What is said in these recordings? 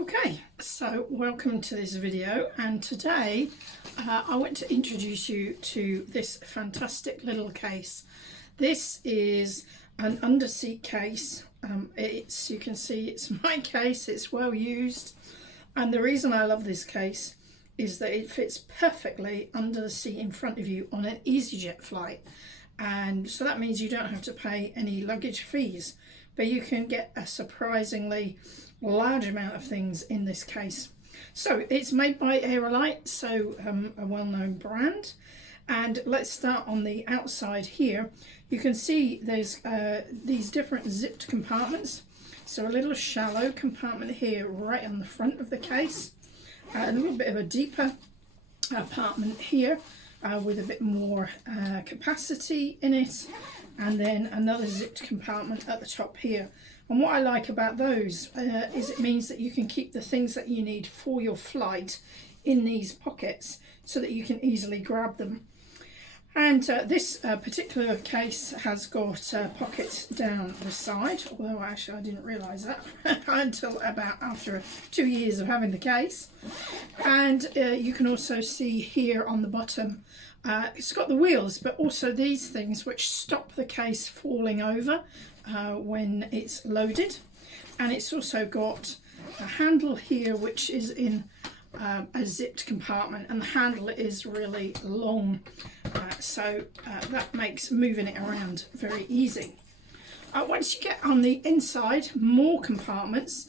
Okay, so welcome to this video, and today I want to introduce you to this fantastic little case. This is an underseat case. You can see it's my case, it's well used, and the reason I love this case is that it fits perfectly under the seat in front of you on an Easyjet flight, and so that means you don't have to pay any luggage fees, but you can get a surprisingly large amount of things in this case. So it's made by 𝐼𝐼, so a well-known brand. And let's start on the outside here. You can see there's these different zipped compartments. So a little shallow compartment here right on the front of the case, a little bit of a deeper compartment here with a bit more capacity in it, and then another zipped compartment at the top here. And what I like about those is it means that you can keep the things that you need for your flight in these pockets so that you can easily grab them. And this particular case has got pockets down the side, although actually I didn't realise that until about after 2 years of having the case. And you can also see here on the bottom, it's got the wheels, but also these things which stop the case falling over when it's loaded. And it's also got a handle here which is in a zipped compartment, and the handle is really long, so that makes moving it around very easy. Once you get on the inside, more compartments,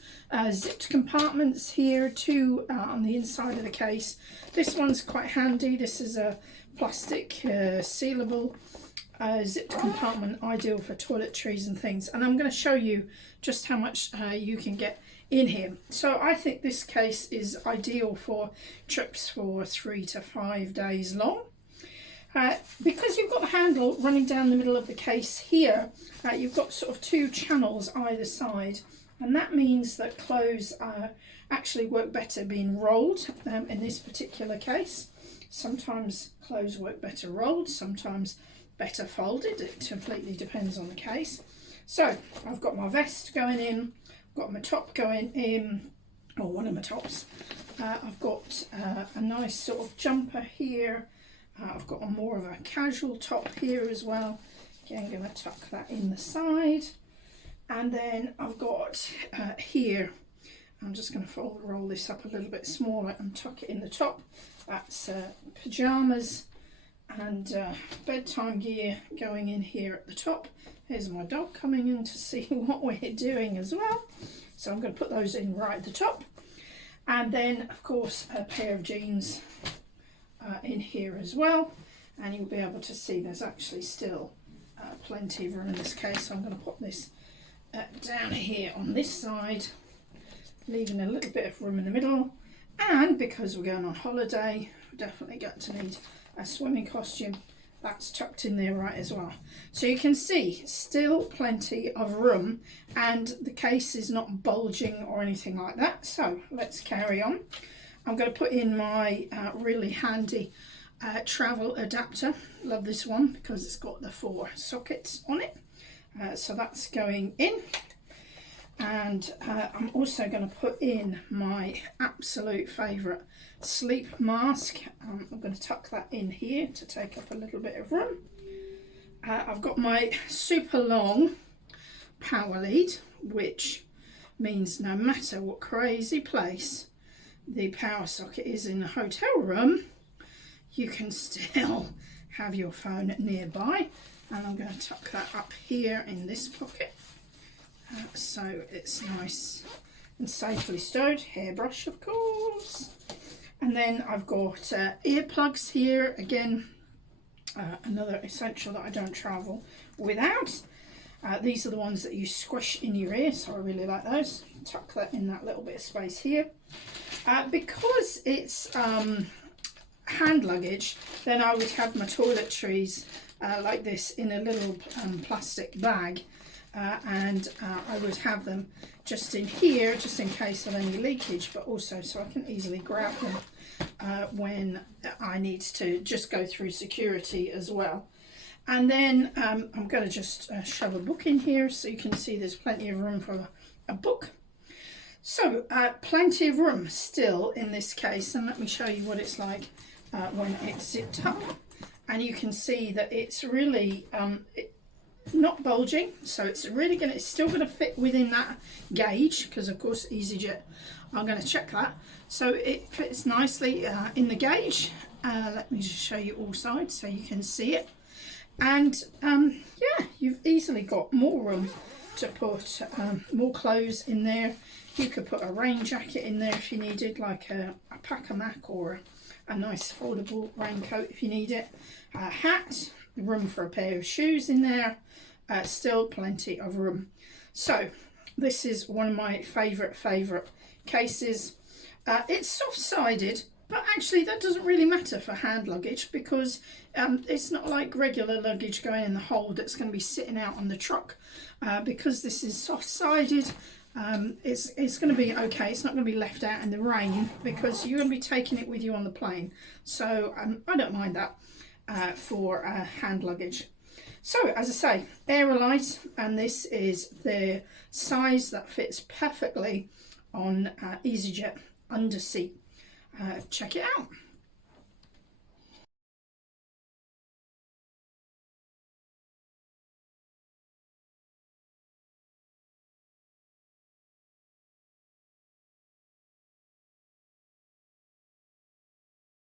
zipped compartments here too on the inside of the case. This one's quite handy. This is a plastic sealable zipped compartment, ideal for toiletries and things, and I'm going to show you just how much you can get in here. So I think this case is ideal for trips for 3 to 5 days long. Because you've got the handle running down the middle of the case here, you've got sort of 2 channels either side, and that means that clothes actually work better being rolled in this particular case. Sometimes clothes work better rolled, sometimes better folded. It completely depends on the case. So I've got my vest going in, I've got my top going in, or one of my tops. I've got a nice sort of jumper here. I've got a more of a casual top here as well. Again, I'm going to tuck that in the side. And then I've got here, I'm just going to roll this up a little bit smaller and tuck it in the top. That's pyjamas and bedtime gear going in here at the top. Here's my dog coming in to see what we're doing as well. So I'm going to put those in right at the top. And then, of course, a pair of jeans in here as well, and you'll be able to see there's actually still plenty of room in this case. So I'm going to put this down here on this side, leaving a little bit of room in the middle. And because we're going on holiday, we're definitely going to need a swimming costume. That's tucked in there right as well. So you can see still plenty of room, and the case is not bulging or anything like that. So let's carry on. I'm going to put in my really handy travel adapter. Love this one because it's got the 4 sockets on it. So that's going in. And I'm also going to put in my absolute favourite sleep mask. I'm going to tuck that in here to take up a little bit of room. I've got my super long power lead, which means no matter what crazy place the power socket is in the hotel room, you can still have your phone nearby. And I'm going to tuck that up here in this pocket so it's nice and safely stowed. Hairbrush, of course. And then I've got earplugs here, again another essential that I don't travel without. These are the ones that you squish in your ear, so I really like those. Tuck that in that little bit of space here. Because it's hand luggage, then I would have my toiletries like this in a little plastic bag, and I would have them just in here just in case of any leakage, but also so I can easily grab them when I need to just go through security as well. And then I'm going to just shove a book in here so you can see there's plenty of room for a book. So plenty of room still in this case, and let me show you what it's like when it's zipped up. And you can see that it's really not bulging, so it's really it's still going to fit within that gauge, because of course Easyjet are going to check that. So it fits nicely in the gauge. Let me just show you all sides so you can see it. And yeah, you've easily got more room to put more clothes in there. You could put a rain jacket in there if you needed, like a pack-a-mac, or a nice foldable raincoat if you need it. A hat, room for a pair of shoes in there, still plenty of room. So this is one of my favourite cases. It's soft-sided, but actually that doesn't really matter for hand luggage, because it's not like regular luggage going in the hold that's going to be sitting out on the truck. Because this is soft-sided, it's going to be okay. It's not going to be left out in the rain, because you're going to be taking it with you on the plane. So I don't mind that for hand luggage. So as I say, Aerolite, and this is the size that fits perfectly on Easyjet under seat. Check it out.